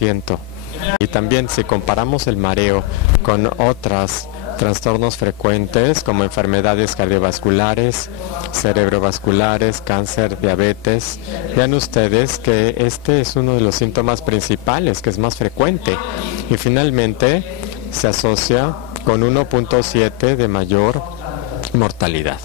20%. Y también si comparamos el mareo con otros trastornos frecuentes como enfermedades cardiovasculares, cerebrovasculares, cáncer, diabetes, vean ustedes que este es uno de los síntomas principales, que es más frecuente. Y finalmente se asocia con 1.7 de mayor mortalidad.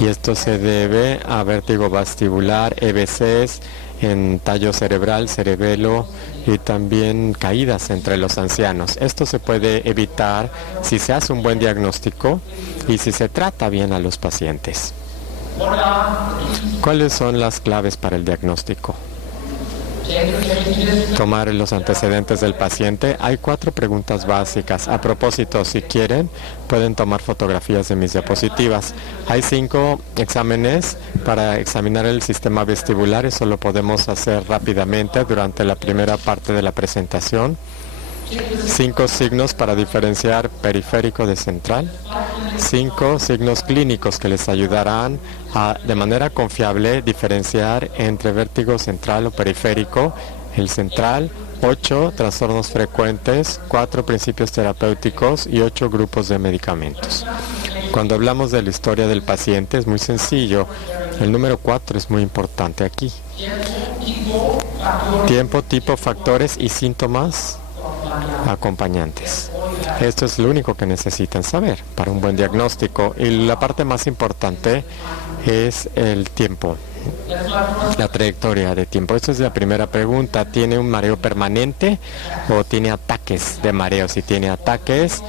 Y esto se debe a vértigo vestibular, EBCs, en tallo cerebral, cerebelo y también caídas entre los ancianos. Esto se puede evitar si se hace un buen diagnóstico y si se trata bien a los pacientes. ¿Cuáles son las claves para el diagnóstico? Tomar los antecedentes del paciente. Hay 4 preguntas básicas. A propósito, si quieren, pueden tomar fotografías de mis diapositivas. Hay 5 exámenes para examinar el sistema vestibular. Eso lo podemos hacer rápidamente durante la primera parte de la presentación. 5 signos para diferenciar periférico de central. 5 signos clínicos que les ayudarán a, de manera confiable, diferenciar entre vértigo central o periférico, el central. 8 trastornos frecuentes, 4 principios terapéuticos y 8 grupos de medicamentos. Cuando hablamos de la historia del paciente es muy sencillo. El número 4 es muy importante aquí. Tiempo, tipo, factores y síntomas acompañantes. Esto es lo único que necesitan saber para un buen diagnóstico. Y la parte más importante es el tiempo, la trayectoria de tiempo. Esta es la primera pregunta. ¿Tiene un mareo permanente o tiene ataques de mareo? Si tiene ataques,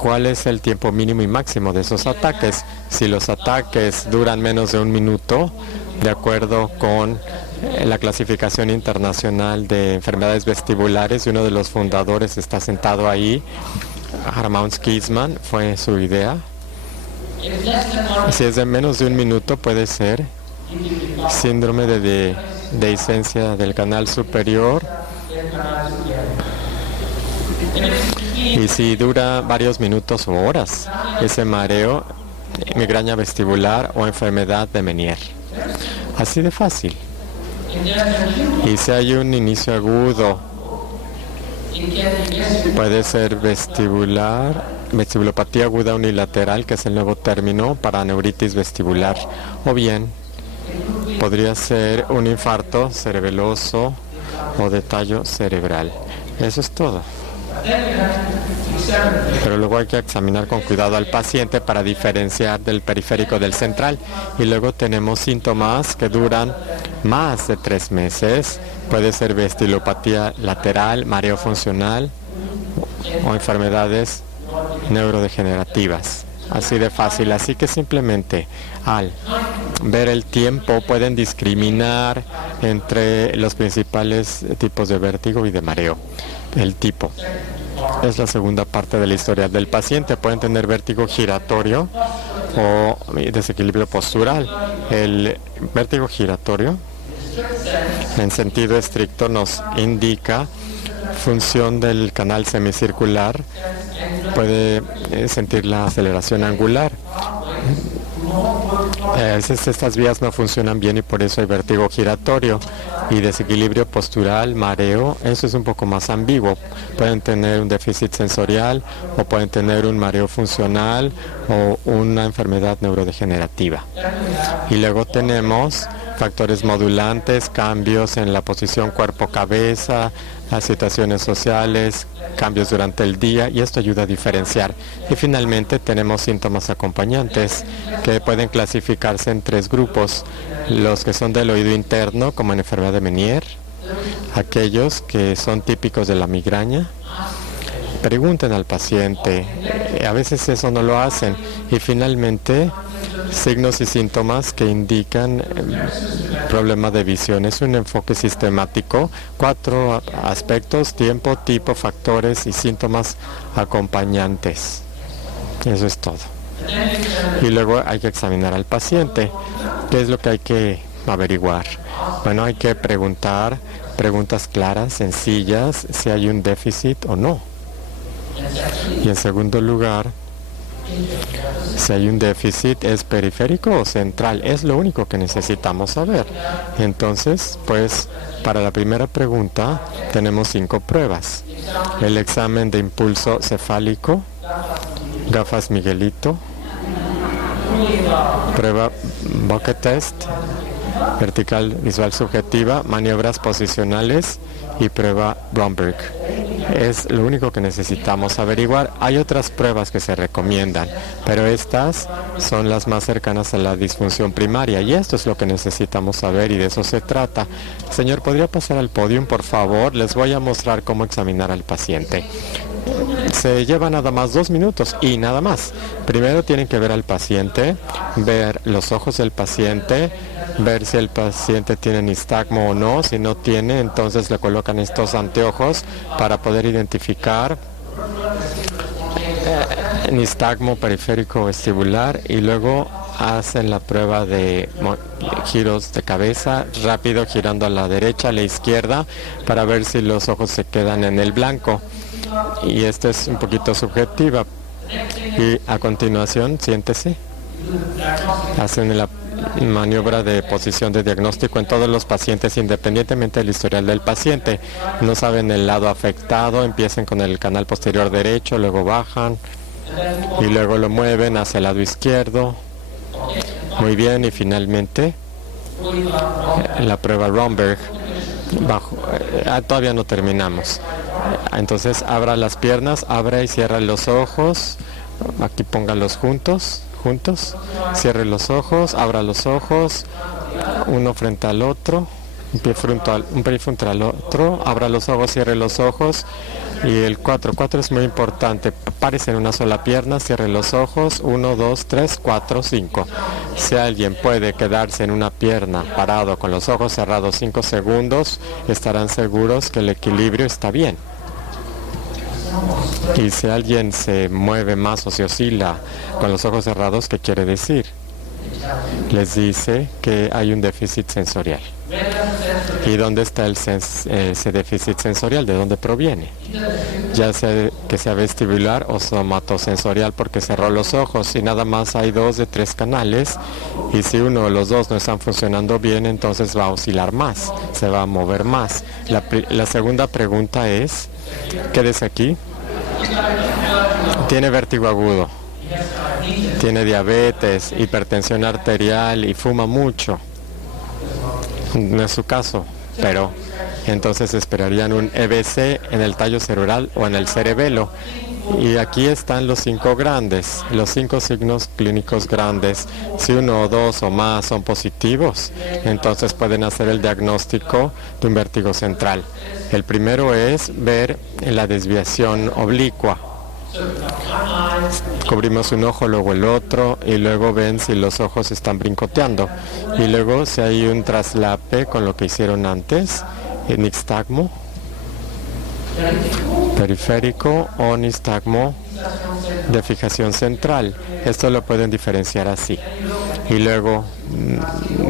¿cuál es el tiempo mínimo y máximo de esos ataques? Si los ataques duran menos de 1 minuto, de acuerdo con la clasificación internacional de enfermedades vestibulares, y uno de los fundadores está sentado ahí, Harmaun Skisman, fue su idea. Si es de menos de 1 minuto, puede ser síndrome de dehiscencia del canal superior. Y si dura varios minutos o horas, ese mareo, migraña vestibular o enfermedad de Meniere. Así de fácil. Y si hay un inicio agudo, puede ser vestibulopatía aguda unilateral, que es el nuevo término para neuritis vestibular, o bien podría ser un infarto cerebeloso o de tallo cerebral. Eso es todo. Pero luego hay que examinar con cuidado al paciente para diferenciar del periférico del central. Y luego tenemos síntomas que duran más de 3 meses. Puede ser vestilopatía lateral, mareo funcional o enfermedades neurodegenerativas. Así de fácil. Así que simplemente al ver el tiempo pueden discriminar entre los principales tipos de vértigo y de mareo. El tipo es la segunda parte de la historia del paciente. Pueden tener vértigo giratorio o desequilibrio postural. El vértigo giratorio, en sentido estricto, nos indica función del canal semicircular. Puede sentir la aceleración angular. A veces estas vías no funcionan bien y por eso hay vértigo giratorio. Y desequilibrio postural, mareo, eso es un poco más ambiguo. Pueden tener un déficit sensorial o pueden tener un mareo funcional o una enfermedad neurodegenerativa. Y luego tenemos factores modulantes, cambios en la posición cuerpo-cabeza, las situaciones sociales, cambios durante el día, y esto ayuda a diferenciar. Y finalmente tenemos síntomas acompañantes que pueden clasificarse en 3 grupos: los que son del oído interno, como en enfermedad de Meniere, aquellos que son típicos de la migraña. Pregunten al paciente, a veces eso no lo hacen. Y finalmente, signos y síntomas que indican problema de visión. Es un enfoque sistemático, 4 aspectos: tiempo, tipo, factores y síntomas acompañantes. Eso es todo. Y luego hay que examinar al paciente. ¿Qué es lo que hay que averiguar? Bueno, hay que preguntar preguntas claras, sencillas, si hay un déficit o no. Y en segundo lugar, si hay un déficit, ¿es periférico o central? Es lo único que necesitamos saber. Entonces, pues, Para la primera pregunta tenemos 5 pruebas. El examen de impulso cefálico, gafas Miguelito, prueba Bucket Test, vertical visual subjetiva, maniobras posicionales y prueba Romberg. Es lo único que necesitamos averiguar. Hay otras pruebas que se recomiendan, pero estas son las más cercanas a la disfunción primaria y esto es lo que necesitamos saber y de eso se trata. Señor, ¿podría pasar al podio, por favor? Les voy a mostrar cómo examinar al paciente. Se lleva nada más 2 minutos y nada más. Primero tienen que ver al paciente, ver los ojos del paciente, ver si el paciente tiene nistagmo o no. Si no tiene, entonces le colocan estos anteojos para poder identificar nistagmo periférico vestibular y luego hacen la prueba de giros de cabeza, rápido girando a la derecha, a la izquierda, para ver si los ojos se quedan en el blanco. Y esta es un poquito subjetiva. Y a continuación, siéntese. Hacen la maniobra de posición de diagnóstico en todos los pacientes, independientemente del historial del paciente. No saben el lado afectado, empiezan con el canal posterior derecho, luego bajan y luego lo mueven hacia el lado izquierdo. Muy bien, y finalmente la prueba Romberg. Todavía no terminamos. Entonces abra las piernas, abra y cierra los ojos. Aquí póngalos juntos, cierre los ojos, abra los ojos, uno frente al otro, un pie frente al otro, abra los ojos, cierre los ojos. Y el 4 es muy importante. Párese en una sola pierna, cierre los ojos, 1, 2, 3, 4, 5. Si alguien puede quedarse en una pierna parado con los ojos cerrados 5 segundos, estarán seguros que el equilibrio está bien. Y si alguien se mueve más o se oscila con los ojos cerrados, ¿qué quiere decir? Les dice que hay un déficit sensorial. ¿Y dónde está ese déficit sensorial? ¿De dónde proviene? Ya sea que sea vestibular o somatosensorial, porque cerró los ojos y nada más hay 2 de 3 canales, y si uno de los 2 no están funcionando bien, entonces va a oscilar más, se va a mover más. La segunda pregunta es, quédese aquí. Tiene vértigo agudo, tiene diabetes, hipertensión arterial y fuma mucho. No es su caso, pero entonces esperarían un EBC en el tallo cerebral o en el cerebelo. Y aquí están los 5 grandes, los 5 signos clínicos grandes. Si 1 o 2 o más son positivos, entonces pueden hacer el diagnóstico de un vértigo central. El primero es ver la desviación oblicua. Cubrimos un ojo, luego el otro, y luego ven si los ojos están brincoteando. Y luego si hay un traslape con lo que hicieron antes, el nistagmo periférico o nistagmo de fijación central. Esto lo pueden diferenciar así. Y luego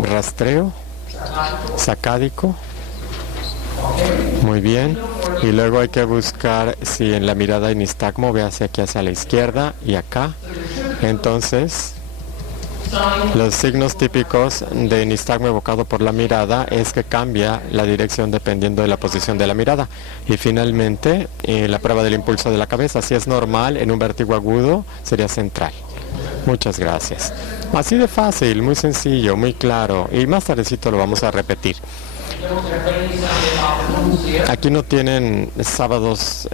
rastreo sacádico. Muy bien. Y luego hay que buscar si en la mirada hay nistagmo, véase aquí hacia la izquierda y acá. Entonces, los signos típicos de nistagmo evocado por la mirada es que cambia la dirección dependiendo de la posición de la mirada. Y finalmente, la prueba del impulso de la cabeza, si es normal, en un vértigo agudo, sería central. Muchas gracias. Así de fácil, muy sencillo, muy claro. Y más tardecito lo vamos a repetir. Aquí no tienen sábados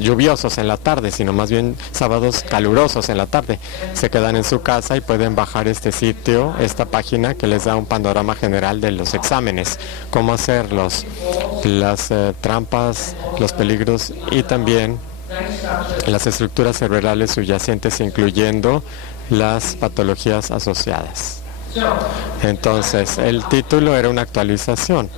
lluviosos en la tarde, sino más bien sábados calurosos en la tarde. Se quedan en su casa y pueden bajar este sitio, esta página que les da un panorama general de los exámenes, cómo hacerlos, las trampas, los peligros y también las estructuras cerebrales subyacentes, incluyendo las patologías asociadas. Entonces, el título era una actualización.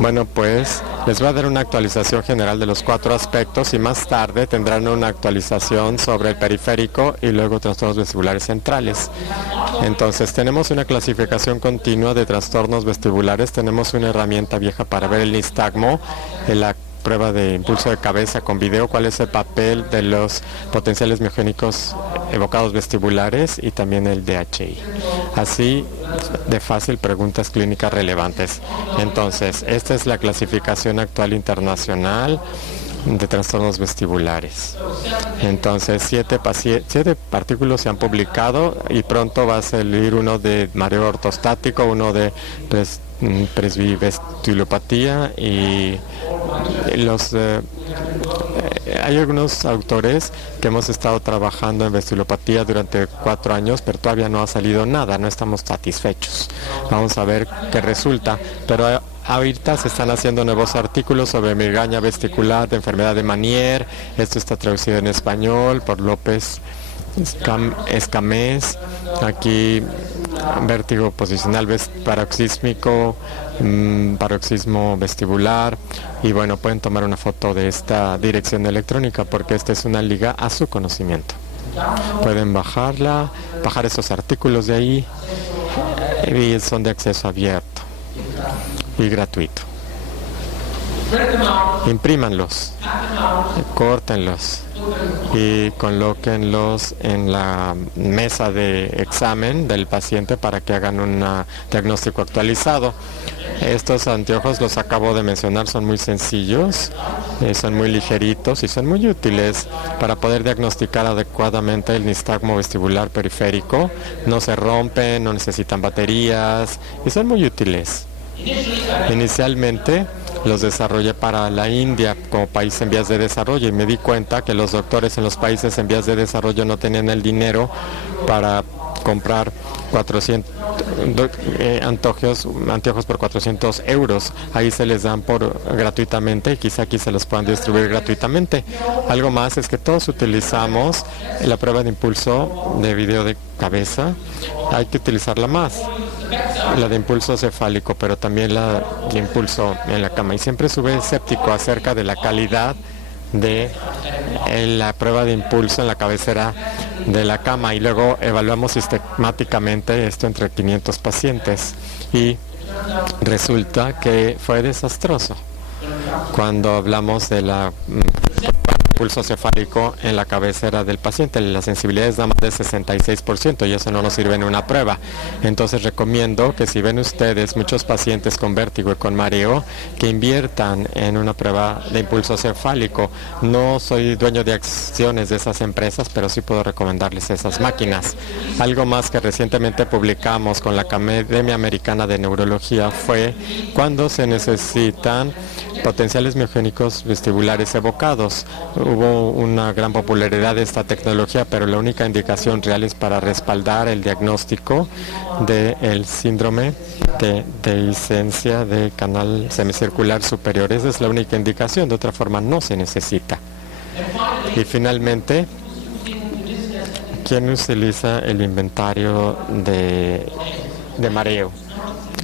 Bueno, pues les voy a dar una actualización general de los 4 aspectos y más tarde tendrán una actualización sobre el periférico y luego trastornos vestibulares centrales. Entonces, tenemos una clasificación continua de trastornos vestibulares. Tenemos una herramienta vieja para ver el nistagmo, prueba de impulso de cabeza con video, cuál es el papel de los potenciales miogénicos evocados vestibulares y también el DHI. Así de fácil, preguntas clínicas relevantes. Entonces, esta es la clasificación actual internacional de trastornos vestibulares. Entonces, 7 artículos se han publicado y pronto va a salir uno de mareo ortostático, uno de presbivestulopatía y hay algunos autores que hemos estado trabajando en vestulopatía durante 4 años, pero todavía no ha salido nada, no estamos satisfechos. Vamos a ver qué resulta, pero ahorita se están haciendo nuevos artículos sobre migraña vestibular de enfermedad de Meniere. Esto está traducido en español por López Escamés. Aquí vértigo posicional paroxísmico, paroxismo vestibular, y bueno, pueden tomar una foto de esta dirección electrónica porque esta es una liga a su conocimiento. Pueden bajar esos artículos de ahí y son de acceso abierto y gratuito. Imprímanlos, córtenlos y colóquenlos en la mesa de examen del paciente para que hagan un diagnóstico actualizado. Estos anteojos, los acabo de mencionar, son muy sencillos, son muy ligeritos y son muy útiles para poder diagnosticar adecuadamente el nistagmo vestibular periférico. No se rompen, no necesitan baterías y son muy útiles. Inicialmente los desarrollé para la India como país en vías de desarrollo y me di cuenta que los doctores en los países en vías de desarrollo no tenían el dinero para comprar 400 anteojos por 400 euros. Ahí se les dan gratuitamente y quizá aquí se los puedan distribuir gratuitamente. Algo más es que todos utilizamos la prueba de impulso de video de cabeza. Hay que utilizarla más, la de impulso cefálico, pero también la de impulso en la cama. Y siempre sube escéptico acerca de la calidad de la prueba de impulso en la cabecera de la cama, y luego evaluamos sistemáticamente esto entre 500 pacientes y resulta que fue desastroso cuando hablamos de la pulso cefálico en la cabecera del paciente. La sensibilidad es nada más de 66% y eso no nos sirve en una prueba. Entonces recomiendo que si ven ustedes muchos pacientes con vértigo y con mareo, que inviertan en una prueba de impulso cefálico. No soy dueño de acciones de esas empresas, pero sí puedo recomendarles esas máquinas. Algo más que recientemente publicamos con la Academia Americana de Neurología fue cuando se necesitan potenciales miogénicos vestibulares evocados. Hubo una gran popularidad de esta tecnología, pero la única indicación real es para respaldar el diagnóstico del síndrome de dehiscencia de canal semicircular superior. Esa es la única indicación, de otra forma no se necesita. Y finalmente, ¿quién utiliza el inventario de mareo?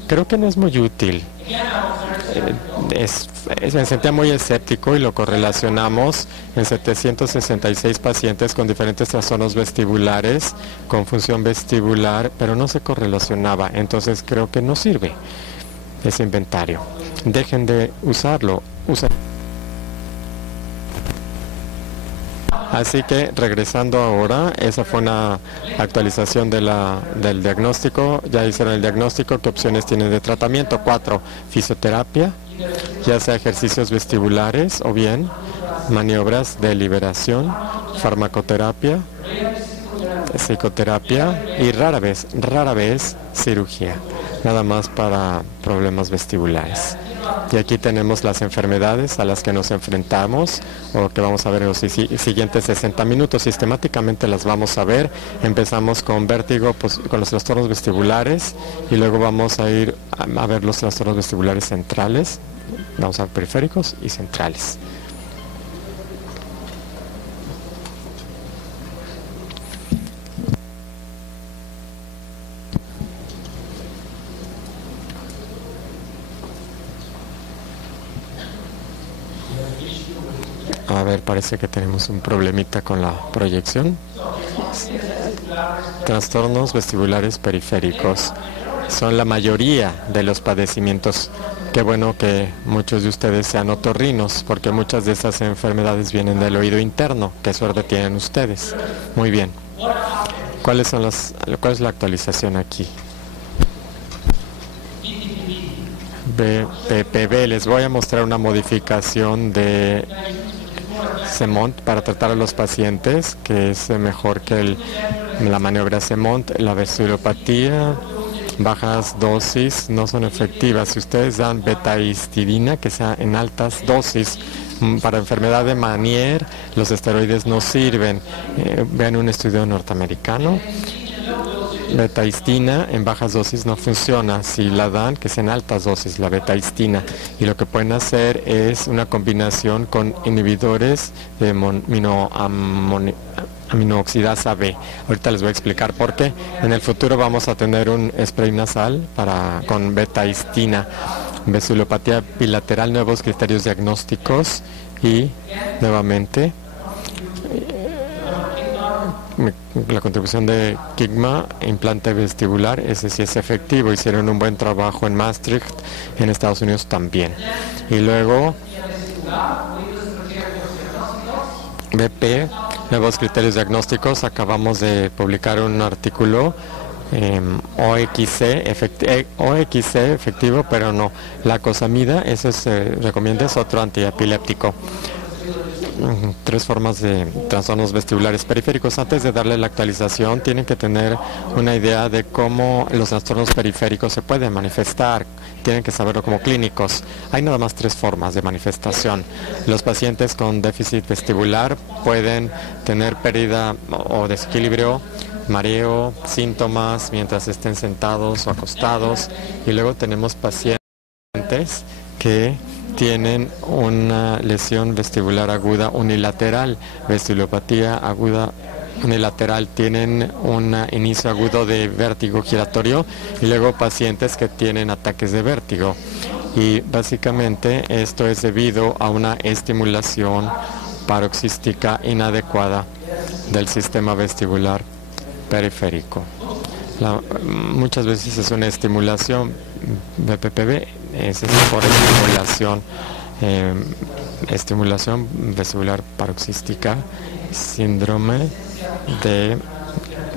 Creo que no es muy útil. Me sentía muy escéptico y lo correlacionamos en 766 pacientes con diferentes trastornos vestibulares, con función vestibular, pero no se correlacionaba. Entonces creo que no sirve ese inventario. Dejen de usarlo. Así que regresando ahora, esa fue una actualización del diagnóstico. Ya hicieron el diagnóstico. ¿Qué opciones tienen de tratamiento? 4. Fisioterapia, ya sea ejercicios vestibulares o bien maniobras de liberación, farmacoterapia, psicoterapia y rara vez cirugía, nada más para problemas vestibulares. Y aquí tenemos las enfermedades a las que nos enfrentamos o que vamos a ver en los siguientes 60 minutos. Sistemáticamente las vamos a ver. Empezamos con vértigo, con los trastornos vestibulares, y luego vamos a ir a ver los trastornos vestibulares centrales. Vamos a ver periféricos y centrales. A ver, parece que tenemos un problemita con la proyección. Trastornos vestibulares periféricos son la mayoría de los padecimientos Qué bueno que muchos de ustedes sean otorrinos, porque muchas de esas enfermedades vienen del oído interno. Qué suerte tienen ustedes. Muy bien. ¿Cuál es la actualización aquí? BPPB. Les voy a mostrar una modificación de Semont para tratar a los pacientes, que es mejor que la maniobra Semont. La vasculopatía, bajas dosis no son efectivas. Si ustedes dan betaistidina, que sea en altas dosis, para enfermedad de Meniere, los esteroides no sirven. Vean un estudio norteamericano. Betaistina en bajas dosis no funciona. Si la dan, que sea en altas dosis, la betaistina. Y lo que pueden hacer es una combinación con inhibidores de aminooxidasa B. Ahorita les voy a explicar por qué. En el futuro vamos a tener un spray nasal con betaistina. Vasculopatía bilateral, nuevos criterios diagnósticos y nuevamente la contribución de Kigma, implante vestibular, ese sí es efectivo. Hicieron un buen trabajo en Maastricht, en Estados Unidos también. Y luego BP, nuevos criterios diagnósticos. Acabamos de publicar un artículo. OXC efectivo, pero no. La cosamida, eso se recomienda, es otro antiepiléptico. 3 formas de trastornos vestibulares periféricos. Antes de darle la actualización, tienen que tener una idea de cómo los trastornos periféricos se pueden manifestar. Tienen que saberlo como clínicos. Hay nada más 3 formas de manifestación. Los pacientes con déficit vestibular pueden tener pérdida o desequilibrio, mareo, síntomas mientras estén sentados o acostados. Y luego tenemos pacientes que tienen una lesión vestibular aguda unilateral, vasculopatía aguda unilateral, tienen un inicio agudo de vértigo giratorio, y luego pacientes que tienen ataques de vértigo. Y básicamente esto es debido a una estimulación paroxística inadecuada del sistema vestibular periférico. Muchas veces es una estimulación BPPB, es por estimulación vestibular paroxística, síndrome de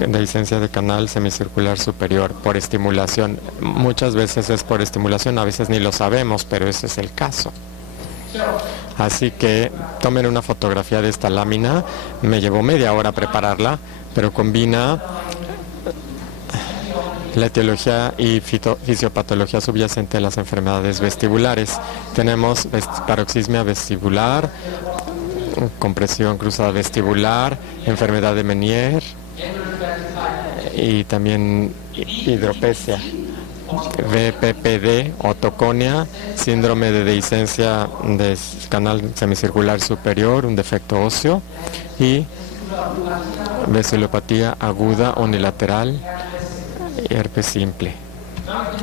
dehiscencia de canal semicircular superior por estimulación. Muchas veces es por estimulación, a veces ni lo sabemos, pero ese es el caso. Así que tomen una fotografía de esta lámina. Me llevó media hora prepararla, pero combina la etiología y fisiopatología subyacente de las enfermedades vestibulares. Tenemos paroxismia vestibular, compresión cruzada vestibular, enfermedad de Meniere y también hidropesia. VPPD, otoconia, síndrome de dehiscencia de canal semicircular superior, un defecto óseo, y vasculopatía aguda unilateral, herpes simple.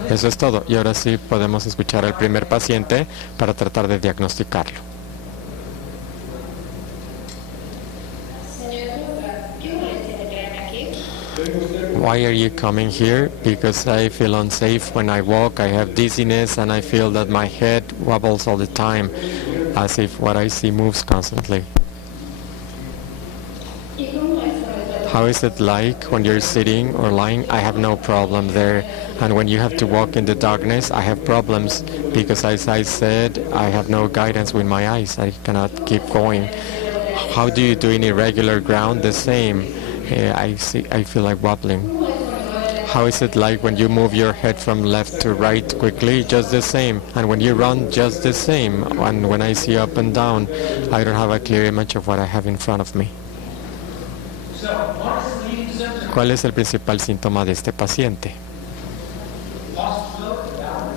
Eso es todo. Y ahora sí podemos escuchar al primer paciente para tratar de diagnosticarlo. Why are you coming here? Because I feel unsafe when I walk. I have dizziness and I feel that my head wobbles all the time, as if what I see moves constantly. How is it like when you're sitting or lying? I have no problem there. And when you have to walk in the darkness, I have problems because, as I said, I have no guidance with my eyes. I cannot keep going. How do you do in irregular ground? The same. I feel like wobbling. How is it like when you move your head from left to right quickly? Just the same. And when you run, just the same. And when I see up and down, I don't have a clear image of what I have in front of me. ¿Cuál es el principal síntoma de este paciente?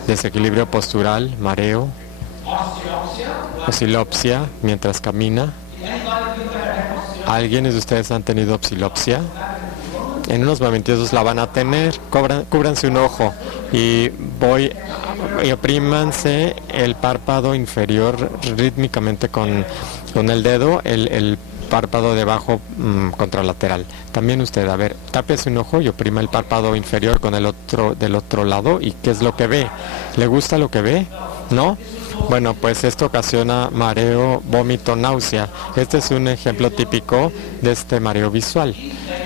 Desequilibrio postural, mareo, osilopsia mientras camina. ¿Alguien de ustedes han tenido osilopsia? En unos momentos la van a tener. Cúbranse un ojo y oprímanse el párpado inferior rítmicamente con el dedo, el párpado debajo contralateral. También usted, a ver, tápese un ojo y oprima el párpado inferior con el otro del otro lado. ¿Y qué es lo que ve? ¿Le gusta lo que ve? ¿No? Bueno, pues esto ocasiona mareo, vómito, náusea. Este es un ejemplo típico de este mareo visual.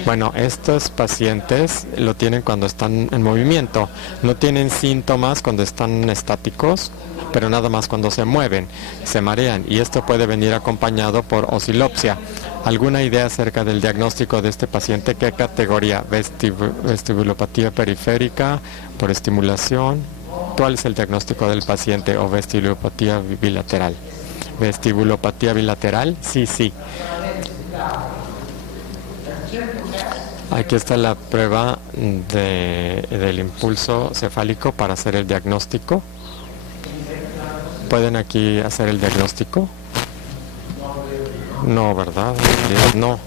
Bueno, estos pacientes lo tienen cuando están en movimiento. No tienen síntomas cuando están estáticos, pero nada más cuando se mueven, se marean. Y esto puede venir acompañado por oscilopsia. ¿Alguna idea acerca del diagnóstico de este paciente? ¿Qué categoría? ¿Vestibulopatía periférica por estimulación? ¿Cuál es el diagnóstico del paciente? ¿O vestibulopatía bilateral? ¿Vestibulopatía bilateral? Sí, sí. Aquí está la prueba del impulso cefálico para hacer el diagnóstico. ¿Pueden aquí hacer el diagnóstico? No, ¿verdad? No.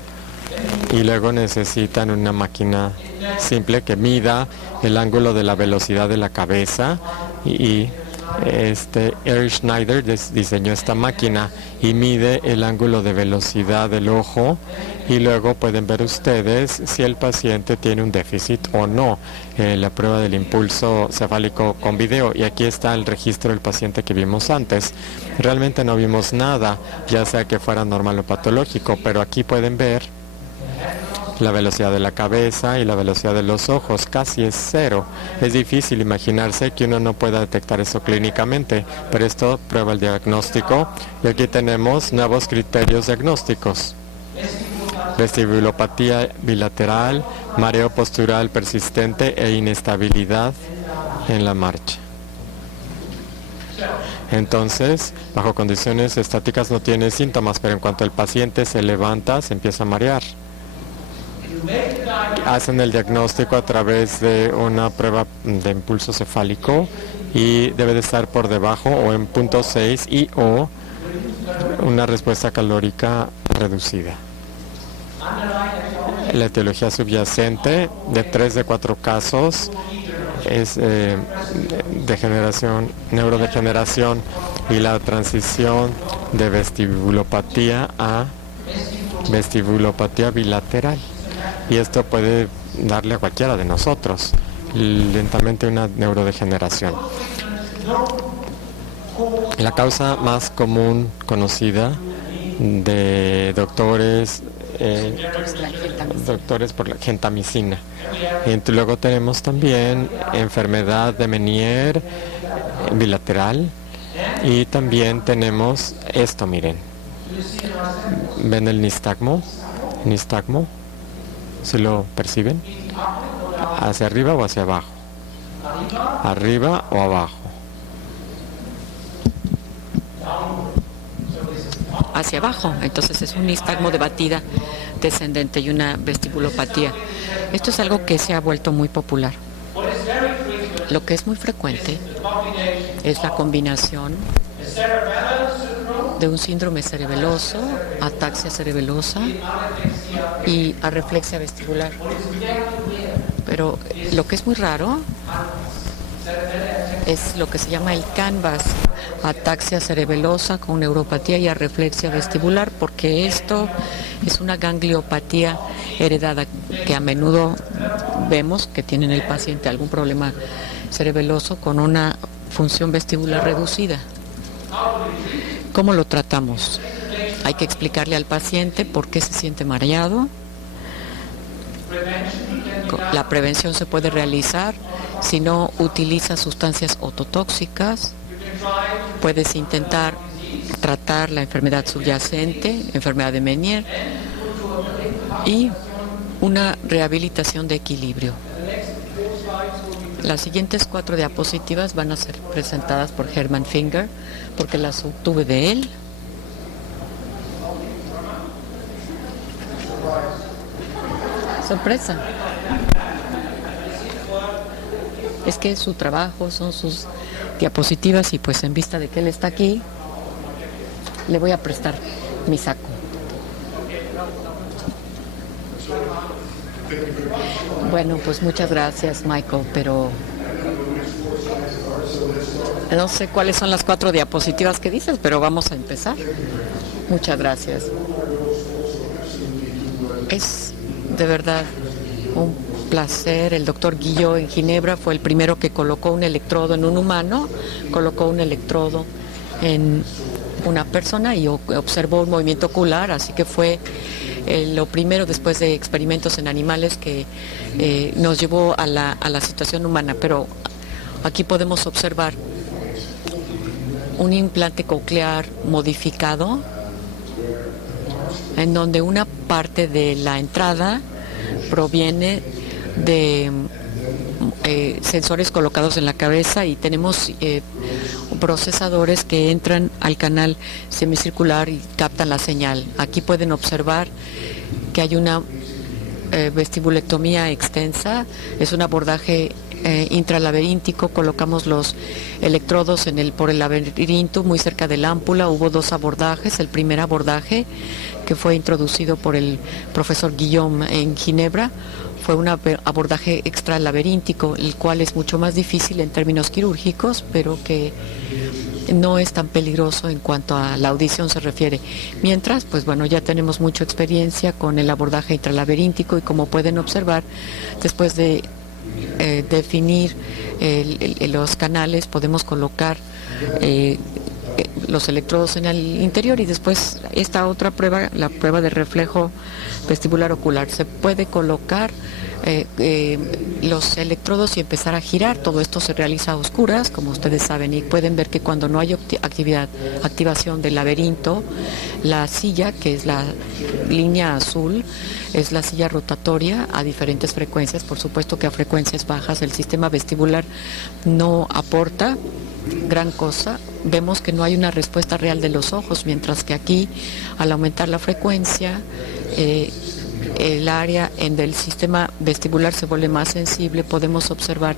Y luego necesitan una máquina simple que mida el ángulo de la velocidad de la cabeza y Erich Schneider diseñó esta máquina y mide el ángulo de velocidad del ojo y luego pueden ver ustedes si el paciente tiene un déficit o no. La prueba del impulso cefálico con video, y aquí está el registro del paciente que vimos antes. Realmente no vimos nada, ya sea que fuera normal o patológico, pero aquí pueden ver la velocidad de la cabeza y la velocidad de los ojos casi es cero. Es difícil imaginarse que uno no pueda detectar eso clínicamente, pero esto prueba el diagnóstico y aquí tenemos nuevos criterios diagnósticos. Vestibulopatía bilateral, mareo postural persistente e inestabilidad en la marcha. Entonces, bajo condiciones estáticas no tiene síntomas, pero en cuanto el paciente se levanta, se empieza a marear. Hacen el diagnóstico a través de una prueba de impulso cefálico y debe de estar por debajo o en 0.6 y o una respuesta calórica reducida. La etiología subyacente de 3 de 4 casos es degeneración, neurodegeneración y la transición de vestibulopatía a vestibulopatía bilateral. Y esto puede darle a cualquiera de nosotros lentamente una neurodegeneración. La causa más común conocida de doctores por la gentamicina. Y luego tenemos también enfermedad de Meniere bilateral y también tenemos esto, miren. ¿Ven el nistagmo? ¿Se lo perciben? ¿Hacia arriba o hacia abajo? ¿Arriba o abajo? Hacia abajo, entonces es un nistagmo de batida descendente y una vestibulopatía. Esto es algo que se ha vuelto muy popular. Lo que es muy frecuente es la combinación de un síndrome cerebeloso, ataxia cerebelosa y arreflexia vestibular. Pero lo que es muy raro es lo que se llama el CANVAS, ataxia cerebelosa con neuropatía y arreflexia vestibular, porque esto es una gangliopatía heredada que a menudo vemos que tiene en el paciente algún problema cerebeloso con una función vestibular reducida. ¿Cómo lo tratamos? Hay que explicarle al paciente por qué se siente mareado. La prevención se puede realizar si no utiliza sustancias ototóxicas. Puedes intentar tratar la enfermedad subyacente, enfermedad de Meniere, y una rehabilitación de equilibrio. Las siguientes 4 diapositivas van a ser presentadas por Hermann Finger, porque las obtuve de él. Sorpresa. Es que su trabajo son sus diapositivas y pues en vista de que él está aquí, le voy a prestar mi saco. Bueno, pues muchas gracias, Michael, pero no sé cuáles son las 4 diapositivas que dices, pero vamos a empezar. Muchas gracias. Es de verdad un placer. El doctor Guillot en Ginebra fue el primero que colocó un electrodo en un humano, colocó un electrodo en una persona y observó un movimiento ocular, así que fue lo primero después de experimentos en animales que nos llevó a la situación humana. Pero aquí podemos observar un implante coclear modificado en donde una parte de la entrada proviene de sensores colocados en la cabeza y tenemos procesadores que entran al canal semicircular y captan la señal. Aquí pueden observar que hay una vestibulectomía extensa, es un abordaje intralaberíntico. Colocamos los electrodos por el laberinto muy cerca de la ámpula. Hubo 2 abordajes. El primer abordaje, que fue introducido por el profesor Guillaume en Ginebra, fue un abordaje extralaberíntico, el cual es mucho más difícil en términos quirúrgicos, pero que no es tan peligroso en cuanto a la audición se refiere. Mientras, pues bueno, ya tenemos mucha experiencia con el abordaje intralaberíntico y como pueden observar, después de definir los canales, podemos colocar los electrodos en el interior y después esta otra prueba, la prueba de reflejo vestibular ocular. Se puede colocar los electrodos y empezar a girar. Todo esto se realiza a oscuras, como ustedes saben, y pueden ver que cuando no hay activación del laberinto, la silla, que es la línea azul, es la silla rotatoria a diferentes frecuencias. Por supuesto que a frecuencias bajas el sistema vestibular no aporta gran cosa. Vemos que no hay una respuesta real de los ojos, mientras que aquí, al aumentar la frecuencia, el área del sistema vestibular se vuelve más sensible. Podemos observar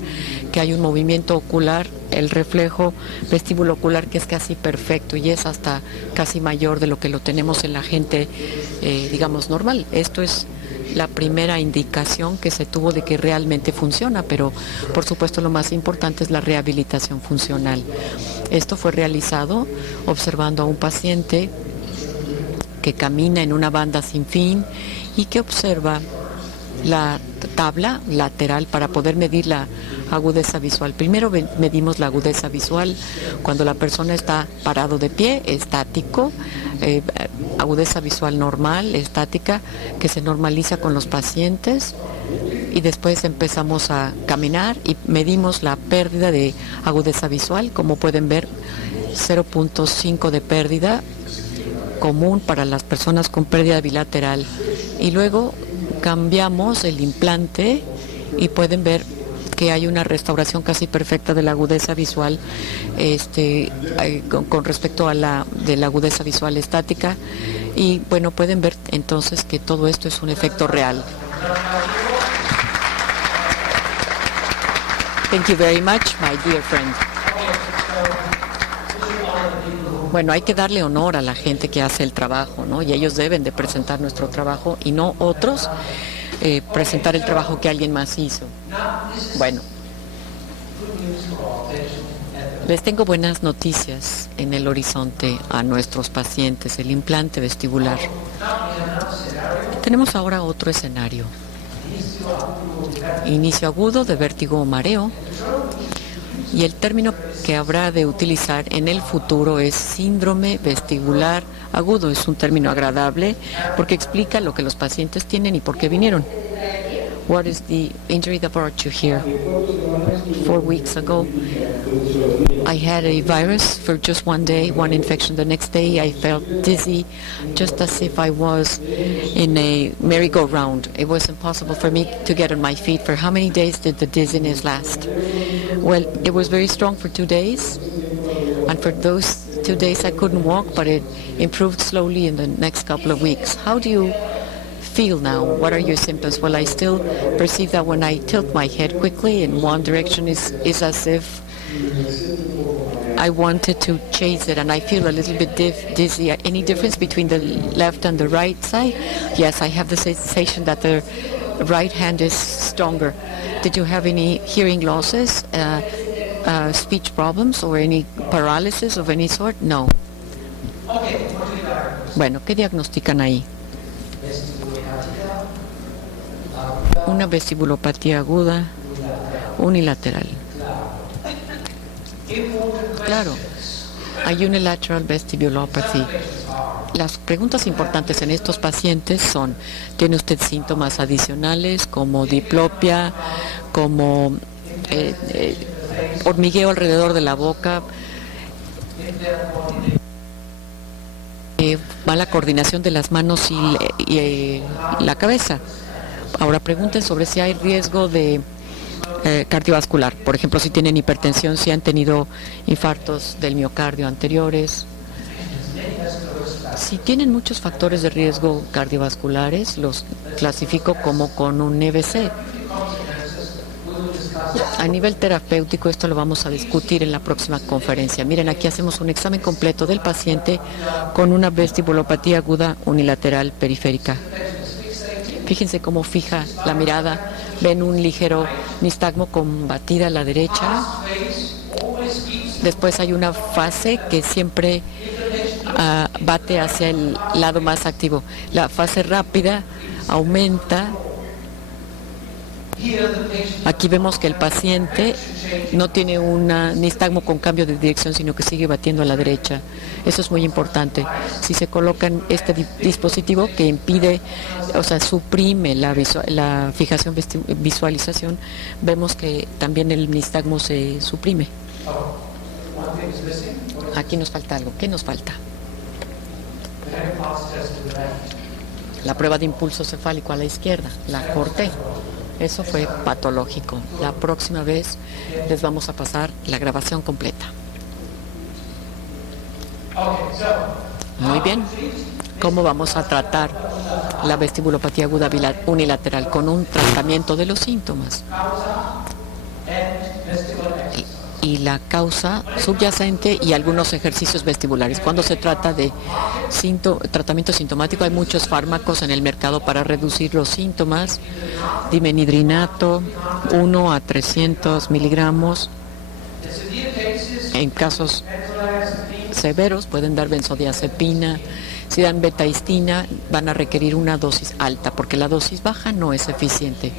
que hay un movimiento ocular, el reflejo vestíbulo ocular, que es casi perfecto y es hasta casi mayor de lo que lo tenemos en la gente, digamos, normal. Esto es la primera indicación que se tuvo de que realmente funciona, pero por supuesto lo más importante es la rehabilitación funcional. Esto fue realizado observando a un paciente que camina en una banda sin fin y que observa la tabla lateral para poder medir la agudeza visual. Primero medimos la agudeza visual cuando la persona está parado de pie, estático, agudeza visual normal, estática, que se normaliza con los pacientes, y después empezamos a caminar y medimos la pérdida de agudeza visual. Como pueden ver, 0.5 de pérdida común para las personas con pérdida bilateral, y luego cambiamos el implante y pueden ver que hay una restauración casi perfecta de la agudeza visual con respecto a la agudeza visual estática, y bueno, pueden ver entonces que todo esto es un efecto real. Thank you very much, my dear friend. Bueno, hay que darle honor a la gente que hace el trabajo, ¿no? Y ellos deben de presentar nuestro trabajo y no otros presentar el trabajo que alguien más hizo. Bueno, les tengo buenas noticias en el horizonte a nuestros pacientes, el implante vestibular. Tenemos ahora otro escenario. Inicio agudo de vértigo o mareo. Y el término que habrá de utilizar en el futuro es síndrome vestibular agudo. Es un término agradable porque explica lo que los pacientes tienen y por qué vinieron. What is the injury that brought you here? 4 weeks ago, I had a virus for just one day, one infection. The next day, I felt dizzy, just as if I was in a merry-go-round. It was impossible for me to get on my feet. For how many days did the dizziness last? Well, it was very strong for 2 days, and for those 2 days I couldn't walk, but it improved slowly in the next couple of weeks. How do you feel now? What are your symptoms? Well, I still perceive that when I tilt my head quickly in one direction is as if I wanted to chase it, and I feel a little bit dizzy. Any difference between the left and the right side? Yes, I have the sensation that the right hand is stronger. Did you have any hearing losses, speech problems, or any paralysis of any sort? No. Bueno, ¿qué diagnostican ahí? una vestibulopatía aguda unilateral. Claro, hay unilateral vestibulopathy. Las preguntas importantes en estos pacientes son: ¿tiene usted síntomas adicionales como diplopia, como hormigueo alrededor de la boca, mala coordinación de las manos y la cabeza? Ahora pregunten sobre si hay riesgo de cardiovascular, por ejemplo, si tienen hipertensión, si han tenido infartos del miocardio anteriores. Si tienen muchos factores de riesgo cardiovasculares, los clasifico como con un EBC. A nivel terapéutico, esto lo vamos a discutir en la próxima conferencia. Miren, aquí hacemos un examen completo del paciente con una vestibulopatía aguda unilateral periférica. Fíjense cómo fija la mirada. Ven un ligero nistagmo con batida a la derecha. Después hay una fase que siempre bate hacia el lado más activo. La fase rápida aumenta. Aquí vemos que el paciente no tiene un nistagmo con cambio de dirección, sino que sigue batiendo a la derecha. Eso es muy importante. Si se coloca este dispositivo que impide, o sea, suprime la fijación visualización, vemos que también el nistagmo se suprime. Aquí nos falta algo. ¿Qué nos falta? La prueba de impulso cefálico a la izquierda. La corté. Eso fue patológico. La próxima vez les vamos a pasar la grabación completa. Muy bien. ¿Cómo vamos a tratar la vestibulopatía aguda unilateral? Con un tratamiento de los síntomas y la causa subyacente y algunos ejercicios vestibulares. Cuando se trata de tratamiento sintomático, hay muchos fármacos en el mercado para reducir los síntomas. Dimenhidrinato, 1 a 300 miligramos. En casos severos pueden dar benzodiazepina. Si dan betahistina, van a requerir una dosis alta, porque la dosis baja no es eficiente.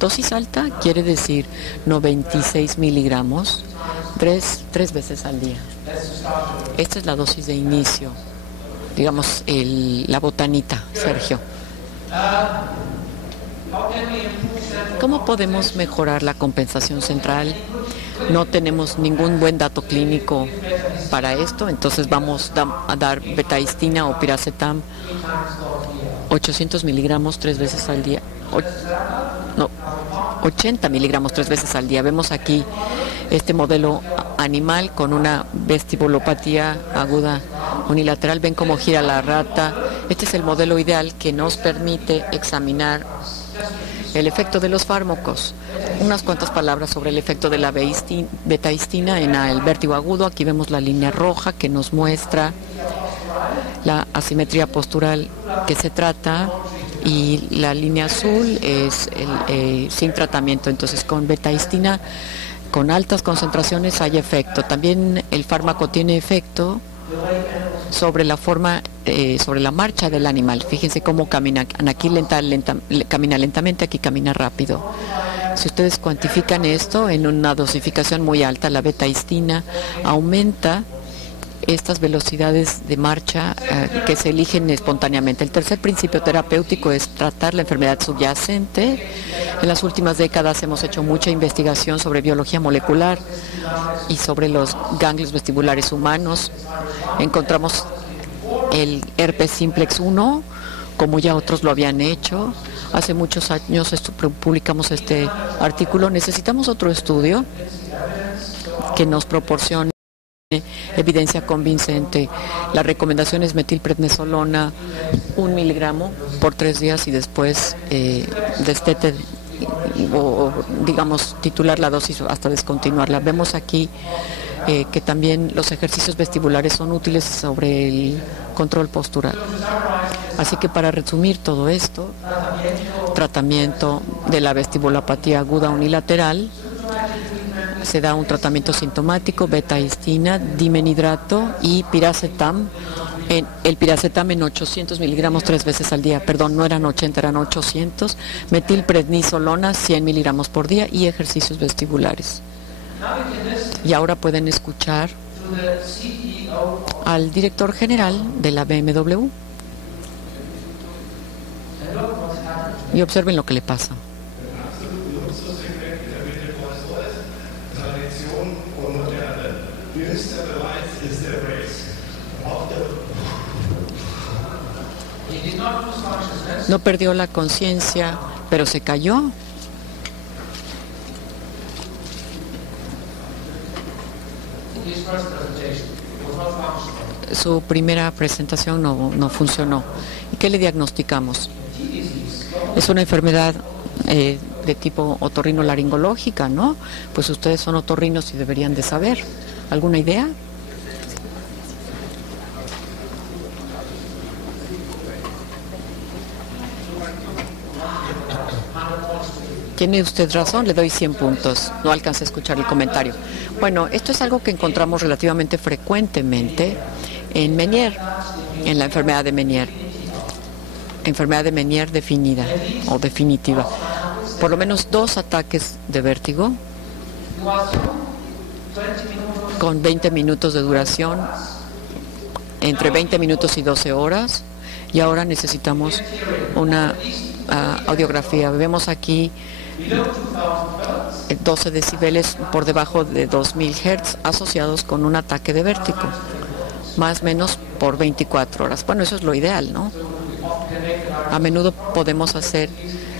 Dosis alta quiere decir 96 miligramos, tres veces al día. Esta es la dosis de inicio, digamos, la botanita, Sergio. ¿Cómo podemos mejorar la compensación central? No tenemos ningún buen dato clínico para esto, entonces vamos a dar betahistina o piracetam 800 miligramos 3 veces al día. 80 miligramos 3 veces al día. Vemos aquí este modelo animal con una vestibulopatía aguda unilateral. Ven cómo gira la rata. Este es el modelo ideal que nos permite examinar el efecto de los fármacos. Unas cuantas palabras sobre el efecto de la betahistina en el vértigo agudo. Aquí vemos la línea roja que nos muestra la asimetría postural que se trata, y la línea azul es sin tratamiento. Entonces, con betahistina con altas concentraciones hay efecto. También el fármaco tiene efecto sobre la forma, sobre la marcha del animal. Fíjense cómo camina. Aquí camina lentamente, aquí camina rápido. Si ustedes cuantifican esto en una dosificación muy alta, la betahistina aumenta estas velocidades de marcha que se eligen espontáneamente. El tercer principio terapéutico es tratar la enfermedad subyacente. En las últimas décadas hemos hecho mucha investigación sobre biología molecular y sobre los ganglios vestibulares humanos. Encontramos el herpes simplex 1, como ya otros lo habían hecho. Hace muchos años publicamos este artículo. Necesitamos otro estudio que nos proporcione evidencia convincente. La recomendación es metilprednisolona 1 miligramo por 3 días y después destete o digamos titular la dosis hasta descontinuarla. Vemos aquí que también los ejercicios vestibulares son útiles sobre el control postural. Así que, para resumir todo esto, tratamiento de la vestibulopatía aguda unilateral, se da un tratamiento sintomático, betahistina, dimenhidrato y piracetam El piracetamen 800 miligramos 3 veces al día, perdón, no eran 80, eran 800, metilprednisolona 100 miligramos por día y ejercicios vestibulares. Y ahora pueden escuchar al director general de la BMW y observen lo que le pasa. No perdió la conciencia, pero se cayó. Su primera presentación no funcionó. ¿Y qué le diagnosticamos? Es una enfermedad de tipo otorrinolaringológica, ¿no? Pues ustedes son otorrinos y deberían de saber. ¿Alguna idea? Tiene usted razón, le doy 100 puntos. No alcancé a escuchar el comentario. Bueno, esto es algo que encontramos relativamente frecuentemente en Meniere, en la enfermedad de Meniere. Enfermedad de Meniere definida o definitiva. Por lo menos 2 ataques de vértigo con 20 minutos de duración, entre 20 minutos y 12 horas. Y ahora necesitamos una audiografía. Vemos aquí 12 decibeles por debajo de 2000 Hz asociados con un ataque de vértigo, más o menos por 24 horas. Bueno, eso es lo ideal, ¿no? A menudo podemos hacer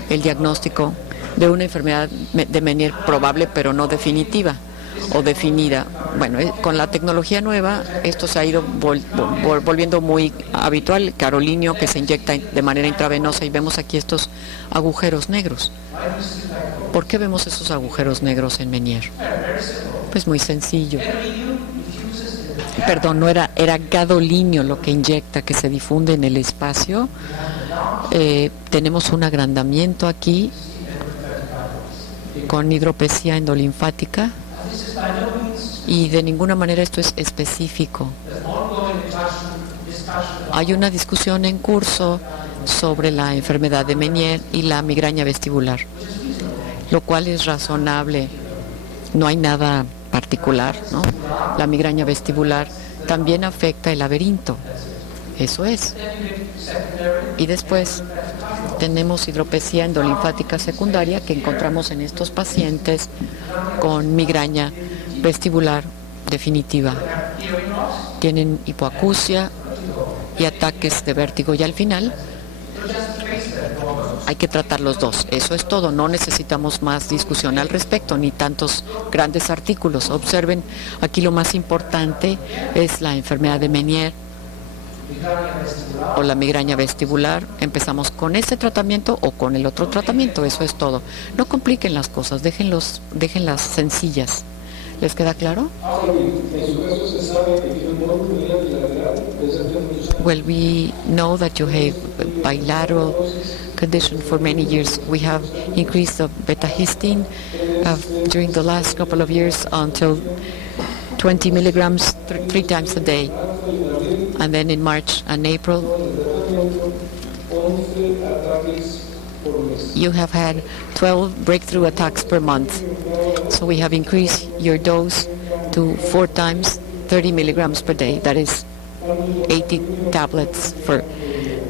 el diagnóstico de una enfermedad de Meniere probable, pero no definitiva o definida. Bueno, con la tecnología nueva esto se ha ido volviendo muy habitual. Carolinio, que se inyecta de manera intravenosa, y vemos aquí estos agujeros negros. ¿Por qué vemos esos agujeros negros en Meniere? Pues muy sencillo. Perdón, no era gadolinio lo que inyecta, que se difunde en el espacio. Tenemos un agrandamiento aquí con hidropesía endolinfática y de ninguna manera esto es específico. Hay una discusión en curso sobre la enfermedad de Meniere y la migraña vestibular, lo cual es razonable. No hay nada particular, ¿no? La migraña vestibular también afecta el laberinto, eso es. Y después tenemos hidropesía endolinfática secundaria que encontramos en estos pacientes con migraña vestibular definitiva. Tienen hipoacusia y ataques de vértigo, y al final hay que tratar los dos. Eso es todo, no necesitamos más discusión al respecto, ni tantos grandes artículos. Observen, aquí lo más importante es la enfermedad de Meniere o la migraña vestibular. Empezamos con ese tratamiento o con el otro tratamiento, eso es todo. No compliquen las cosas, déjenlas sencillas. ¿Les queda claro? Well, we know that you have bilateral condition for many years. We have increased the beta-histine during the last couple of years until 20 milligrams 3 times a day. And then in March and April, you have had 12 breakthrough attacks per month. So we have increased your dose to 4 times 30 milligrams per day. That is 80 tablets for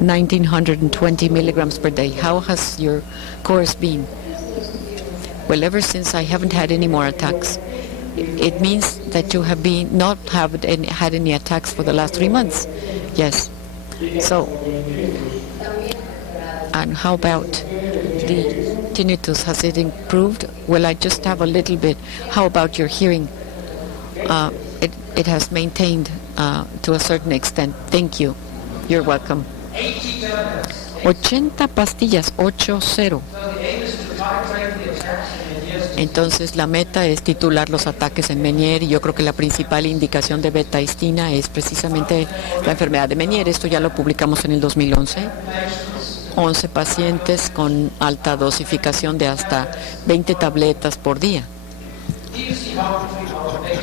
1920 milligrams per day. How has your course been? Well, ever since I haven't had any more attacks. It means that you have not had any attacks for the last 3 months. Yes. So, and how about the tinnitus? Has it improved? Well, I just have a little bit. How about your hearing? It has maintained to a certain extent. Thank you. You're welcome. 80 pastillas, 80. Entonces la meta es titular los ataques en Meniere, y yo creo que la principal indicación de beta-histina es precisamente la enfermedad de Meniere. Esto ya lo publicamos en el 2011. 11 pacientes con alta dosificación de hasta 20 tabletas por día.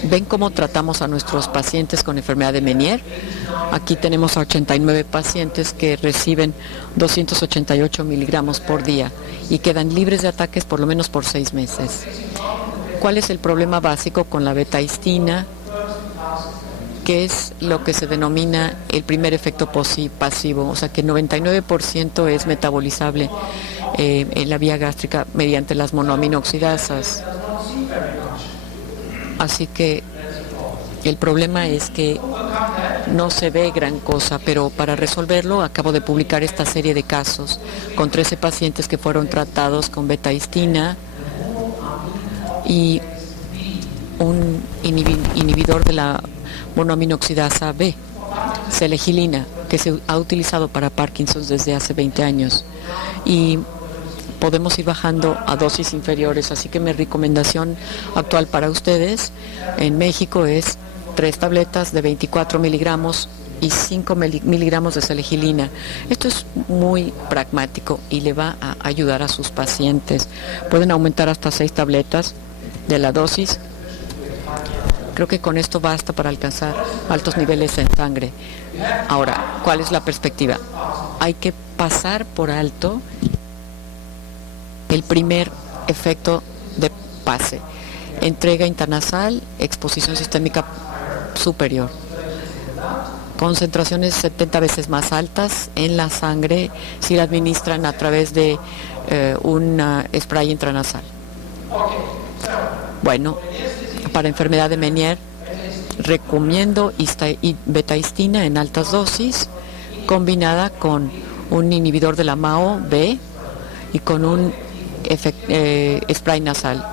¿Ven cómo tratamos a nuestros pacientes con enfermedad de Meniere? Aquí tenemos a 89 pacientes que reciben 288 miligramos por día y quedan libres de ataques por lo menos por 6 meses. ¿Cuál es el problema básico con la betaistina? Que es lo que se denomina el primer efecto pasivo, o sea que 99% es metabolizable en la vía gástrica mediante las monoaminoxidasas. Así que el problema es que no se ve gran cosa, pero para resolverlo acabo de publicar esta serie de casos con 13 pacientes que fueron tratados con betaistina y un inhibidor de la monoaminoxidasa B, selegilina, que se ha utilizado para Parkinson desde hace 20 años. Y podemos ir bajando a dosis inferiores, así que mi recomendación actual para ustedes en México es 3 tabletas de 24 miligramos y 5 miligramos de selegilina. Esto es muy pragmático y le va a ayudar a sus pacientes. Pueden aumentar hasta 6 tabletas de la dosis. Creo que con esto basta para alcanzar altos niveles en sangre. Ahora, ¿cuál es la perspectiva? Hay que pasar por alto el primer efecto de pase. Entrega intranasal, exposición sistémica superior. Concentraciones 70 veces más altas en la sangre si la administran a través de un spray intranasal. Bueno, para enfermedad de Meniere recomiendo betaistina en altas dosis combinada con un inhibidor de la MAO B y con un spray nasal.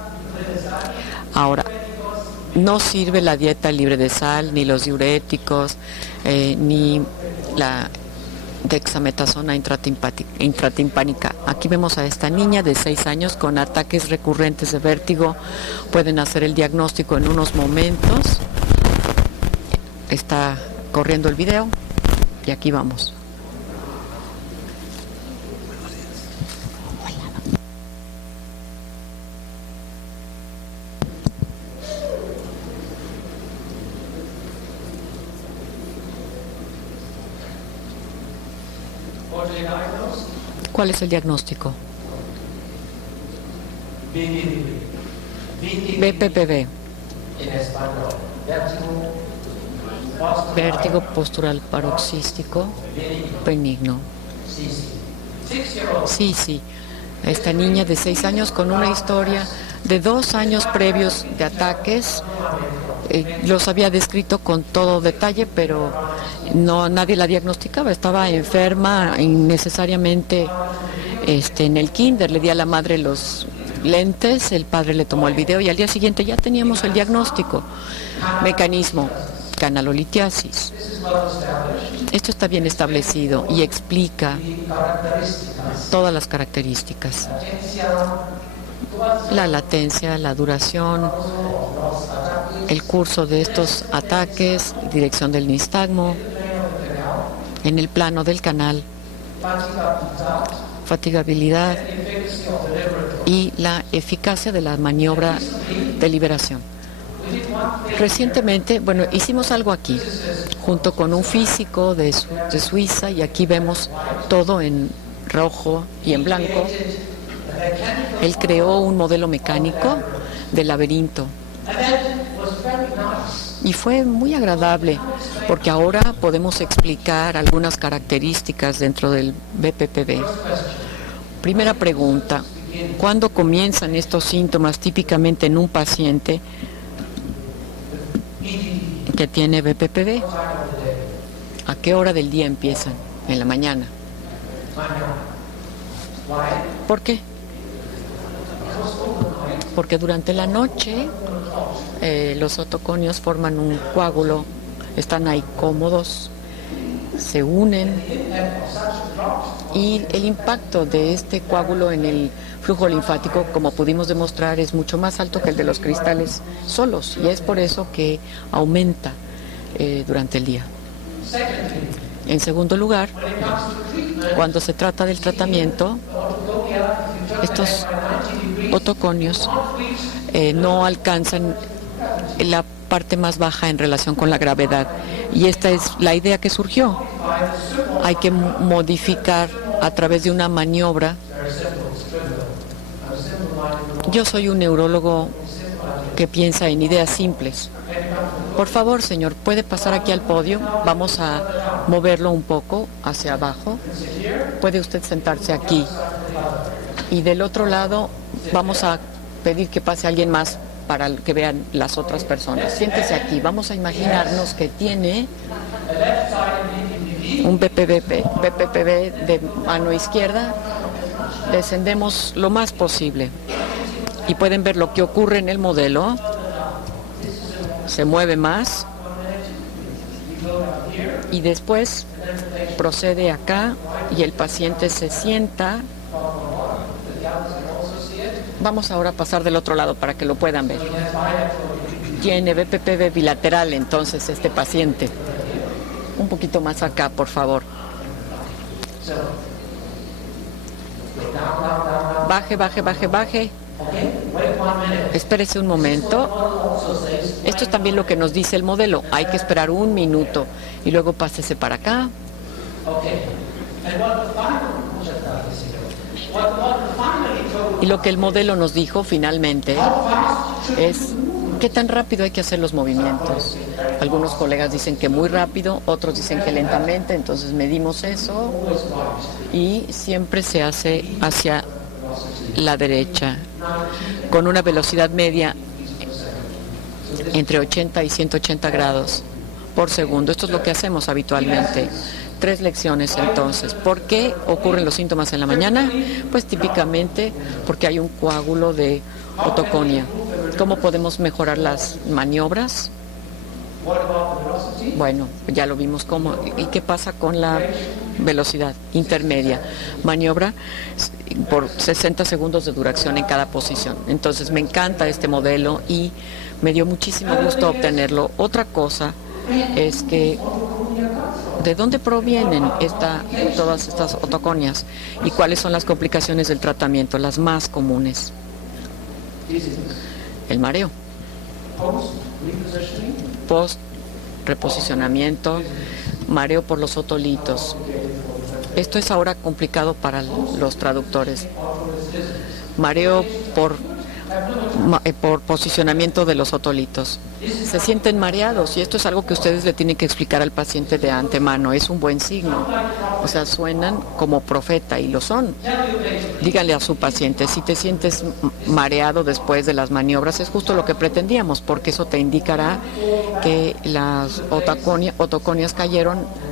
Ahora, no sirve la dieta libre de sal, ni los diuréticos, ni la dexametasona intratimpánica. Aquí vemos a esta niña de 6 años con ataques recurrentes de vértigo. Pueden hacer el diagnóstico en unos momentos. Está corriendo el video y aquí vamos. ¿Cuál es el diagnóstico? BPPV. Vértigo postural paroxístico benigno. Sí. Esta niña de 6 años con una historia de 2 años previos de ataques. Los había descrito con todo detalle, pero nadie la diagnosticaba. Estaba enferma innecesariamente en el kinder. Le di a la madre los lentes, el padre le tomó el video y al día siguiente ya teníamos el diagnóstico. Mecanismo, canalolitiasis. Esto está bien establecido y explica todas las características. La latencia, la duración, el curso de estos ataques, dirección del nistagmo, en el plano del canal, fatigabilidad y la eficacia de la maniobra de liberación. Recientemente, hicimos algo aquí, junto con un físico de Suiza, y aquí vemos todo en rojo y en blanco. Él creó un modelo mecánico del laberinto y fue muy agradable porque ahora podemos explicar algunas características dentro del BPPV. Primera pregunta: ¿cuándo comienzan estos síntomas típicamente en un paciente que tiene BPPV? ¿A qué hora del día empiezan? En la mañana. ¿Por qué? Porque durante la noche los otoconios forman un coágulo, están ahí cómodos, se unen y el impacto de este coágulo en el flujo linfático, como pudimos demostrar, es mucho más alto que el de los cristales solos, y es por eso que aumenta durante el día. En segundo lugar, cuando se trata del tratamiento, estos otoconios no alcanzan la parte más baja en relación con la gravedad. Y esta es la idea que surgió. Hay que modificar a través de una maniobra. Yo soy un neurólogo que piensa en ideas simples. Por favor, señor, ¿puede pasar aquí al podio? Vamos a moverlo un poco hacia abajo. Puede usted sentarse aquí. Y del otro lado vamos a pedir que pase alguien más para que vean las otras personas. Siéntese aquí. Vamos a imaginarnos que tiene un BPPV de mano izquierda. Descendemos lo más posible. Y pueden ver lo que ocurre en el modelo. Se mueve más. Y después procede acá y el paciente se sienta. Vamos ahora a pasar del otro lado para que lo puedan ver. Tiene BPPV bilateral entonces este paciente. Un poquito más acá, por favor. Baje, baje, baje, baje. Espérese un momento. Esto es también lo que nos dice el modelo. Hay que esperar 1 minuto y luego pásese para acá. Y lo que el modelo nos dijo finalmente es qué tan rápido hay que hacer los movimientos. Algunos colegas dicen que muy rápido, otros dicen que lentamente, entonces medimos eso y siempre se hace hacia la derecha con una velocidad media entre 80 y 180 grados por segundo. Esto es lo que hacemos habitualmente. 3 lecciones entonces. ¿Por qué ocurren los síntomas en la mañana? Pues típicamente porque hay un coágulo de otoconia. ¿Cómo podemos mejorar las maniobras? Bueno, ya lo vimos cómo. ¿Y qué pasa con la velocidad intermedia? Maniobra por 60 segundos de duración en cada posición. Entonces me encanta este modelo y me dio muchísimo gusto obtenerlo. Otra cosa es que ¿de dónde provienen todas estas otoconias? ¿Y cuáles son las complicaciones del tratamiento, las más comunes? El mareo. Post-reposicionamiento, mareo por los otolitos. Esto es ahora complicado para los traductores. Mareo por posicionamiento de los otolitos. Se sienten mareados y esto es algo que ustedes le tienen que explicar al paciente de antemano. Es un buen signo. O sea, suenan como profeta y lo son. Díganle a su paciente, si te sientes mareado después de las maniobras, es justo lo que pretendíamos, porque eso te indicará que las otoconias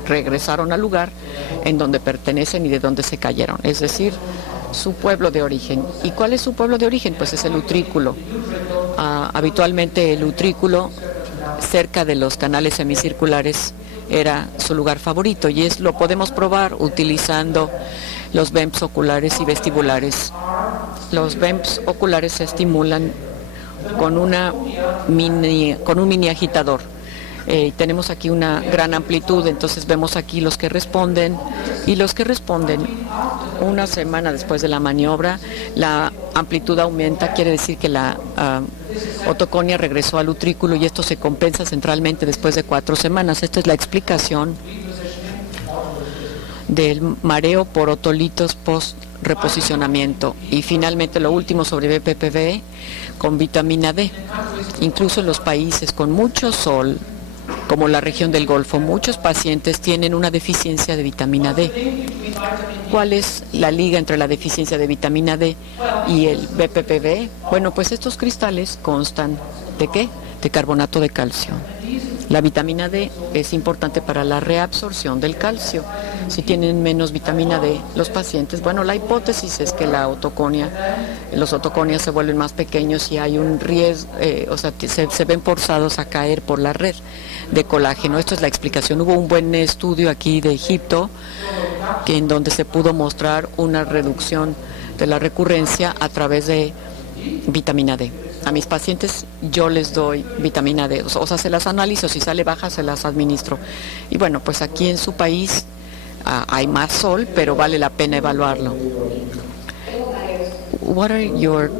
regresaron al lugar en donde pertenecen y de donde se cayeron. Es decir, su pueblo de origen. ¿Y cuál es su pueblo de origen? Pues es el utrículo. Habitualmente el utrículo cerca de los canales semicirculares era su lugar favorito y lo podemos probar utilizando los BEMPs oculares y vestibulares. Los BEMPs oculares se estimulan con un mini agitador. Tenemos aquí una gran amplitud, entonces vemos aquí los que responden y los que responden una semana después de la maniobra, la amplitud aumenta, quiere decir que la otoconia regresó al utrículo y esto se compensa centralmente después de 4 semanas. Esta es la explicación del mareo por otolitos post reposicionamiento. Y finalmente lo último sobre BPPV con vitamina D. Incluso en los países con mucho sol, como la región del Golfo, muchos pacientes tienen una deficiencia de vitamina D. ¿Cuál es la liga entre la deficiencia de vitamina D y el BPPV? Bueno, pues estos cristales constan ¿de qué? De carbonato de calcio. La vitamina D es importante para la reabsorción del calcio. Si tienen menos vitamina D los pacientes, bueno, la hipótesis es que los otoconias se vuelven más pequeños y hay un riesgo, o sea, se ven forzados a caer por la red de colágeno. Esto es la explicación. Hubo un buen estudio aquí de Egipto en donde se pudo mostrar una reducción de la recurrencia a través de vitamina D. A mis pacientes yo les doy vitamina D, o sea, se las analizo, si sale baja se las administro. Y bueno, pues aquí en su país hay más sol, pero vale la pena evaluarlo. What are your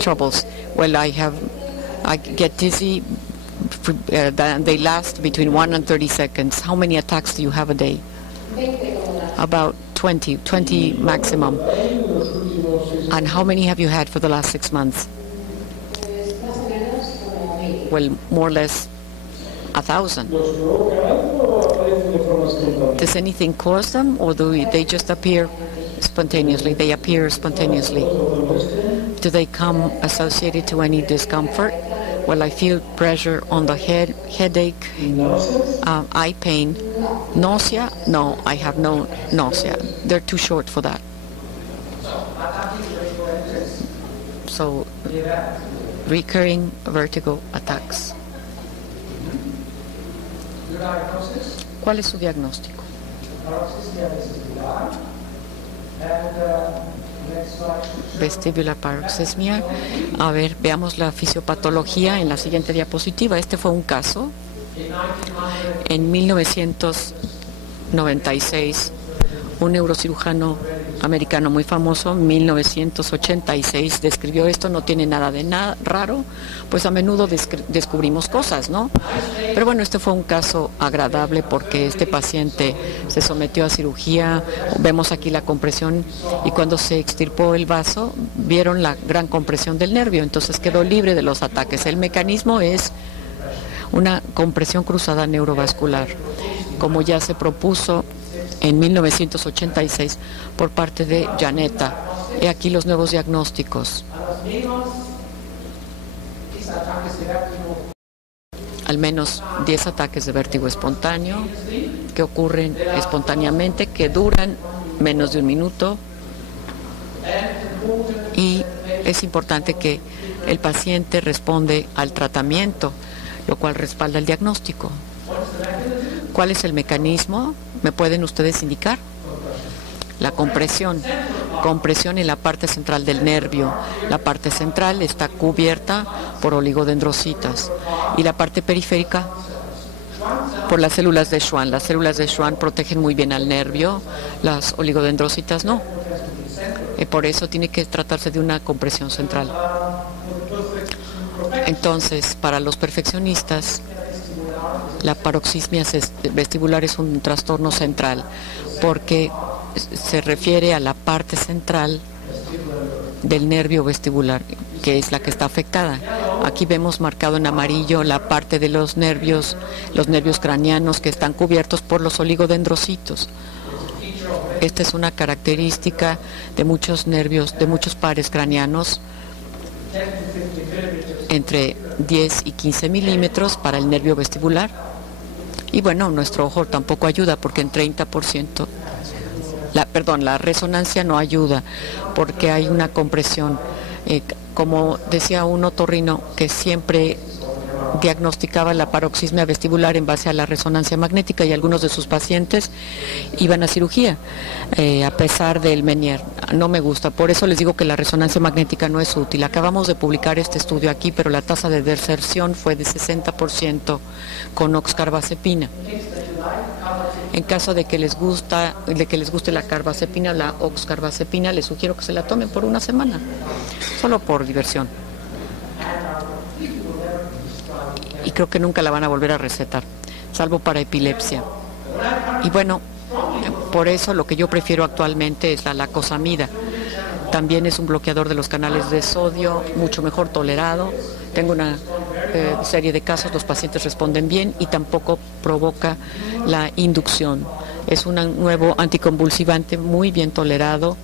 troubles? Well, I have I get dizzy. They last between 1 and 30 seconds. How many attacks do you have a day? About 20 maximum. And how many have you had for the last 6 months? Well, more or less 1,000. Does anything cause them, or do they just appear spontaneously? They appear spontaneously. Do they come associated to any discomfort? Well, I feel pressure on the head, headache, eye pain. Nausea? No, I have no nausea. They're too short for that. So, recurring vertigo attacks. ¿Cuál es su diagnóstico? Vestibular paroxesmia. A ver, veamos la fisiopatología en la siguiente diapositiva. Este fue un caso. En 1996, un neurocirujano americano muy famoso, 1986, describió esto. No tiene nada de raro, pues a menudo descubrimos cosas, ¿no? Pero bueno, este fue un caso agradable porque este paciente se sometió a cirugía. Vemos aquí la compresión, y cuando se extirpó el vaso, vieron la gran compresión del nervio, entonces quedó libre de los ataques. El mecanismo es una compresión cruzada neurovascular, como ya se propuso en 1986 por parte de Janetta. He aquí los nuevos diagnósticos. Al menos 10 ataques de vértigo espontáneo que ocurren espontáneamente, que duran menos de un minuto, y es importante que el paciente responde al tratamiento, lo cual respalda el diagnóstico. ¿Cuál es el mecanismo? ¿Me pueden ustedes indicar? La compresión en la parte central del nervio. La parte central está cubierta por oligodendrocitas y la parte periférica por las células de Schwann. Las células de Schwann protegen muy bien al nervio, las oligodendrocitas no. Por eso tiene que tratarse de una compresión central. Entonces, para los perfeccionistas, la paroxismia vestibular es un trastorno central porque se refiere a la parte central del nervio vestibular, que es la que está afectada. Aquí vemos marcado en amarillo la parte de los nervios craneanos que están cubiertos por los oligodendrocitos. Esta es una característica de muchos nervios, de muchos pares craneanos, entre 10 y 15 milímetros para el nervio vestibular. Y bueno, nuestro ojo tampoco ayuda porque en 30%, la resonancia no ayuda porque hay una compresión. Como decía un otorrino que siempre diagnosticaba la paroxismia vestibular en base a la resonancia magnética, y algunos de sus pacientes iban a cirugía a pesar del Menier. No me gusta, por eso les digo que la resonancia magnética no es útil. Acabamos de publicar este estudio aquí, pero la tasa de deserción fue de 60% con oxcarbazepina. En caso de que les guste la carbazepina, la oxcarbazepina, les sugiero que se la tomen por una semana, solo por diversión. Y creo que nunca la van a volver a recetar, salvo para epilepsia. Y bueno, por eso lo que yo prefiero actualmente es la lacosamida. También es un bloqueador de los canales de sodio, mucho mejor tolerado. Tengo una serie de casos, los pacientes responden bien y tampoco provoca la inducción. Es un nuevo anticonvulsivante muy bien tolerado.